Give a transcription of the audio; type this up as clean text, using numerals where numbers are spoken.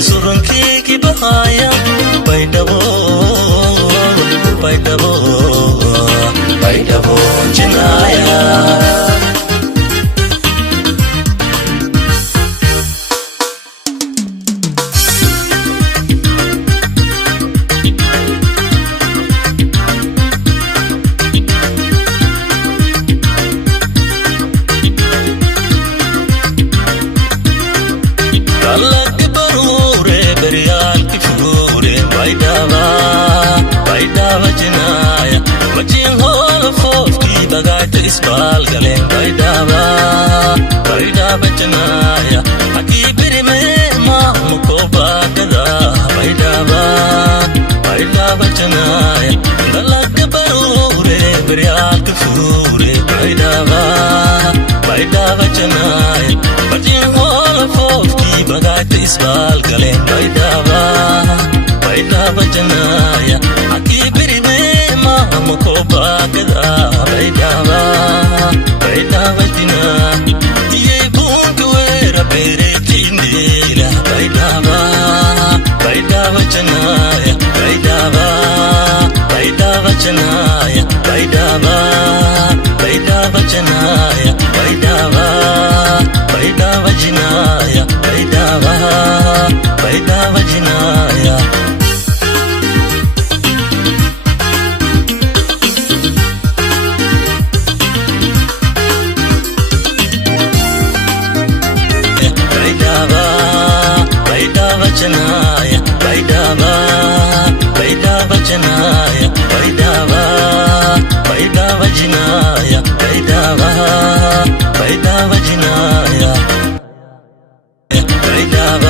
surunkiki bahaya baydabo baydabo baydabo jinaya baydaba jinaya majin hol khofki bagayta isbal galen baydaba baydaba jinaya haki birime ma mukoba kada baydaba baydaba jinaya dalag barure biryal kufure baydaba baydaba jinaya majin hol khofki bagayta isbal galen baydaba baydaba jinaya haki birime ma mukoba kada baydaba baydaba jinaya ye buntu era bere tindila baydaba baydaba jinaya baydaba baydaba jinaya baydaba baydaba jinaya baydaba baydaba jinaya baydaba baydaba jinaya jinaya baydaba baydaba jinaya baydaba baydaba jinaya baydaba baydaba jinaya baydaba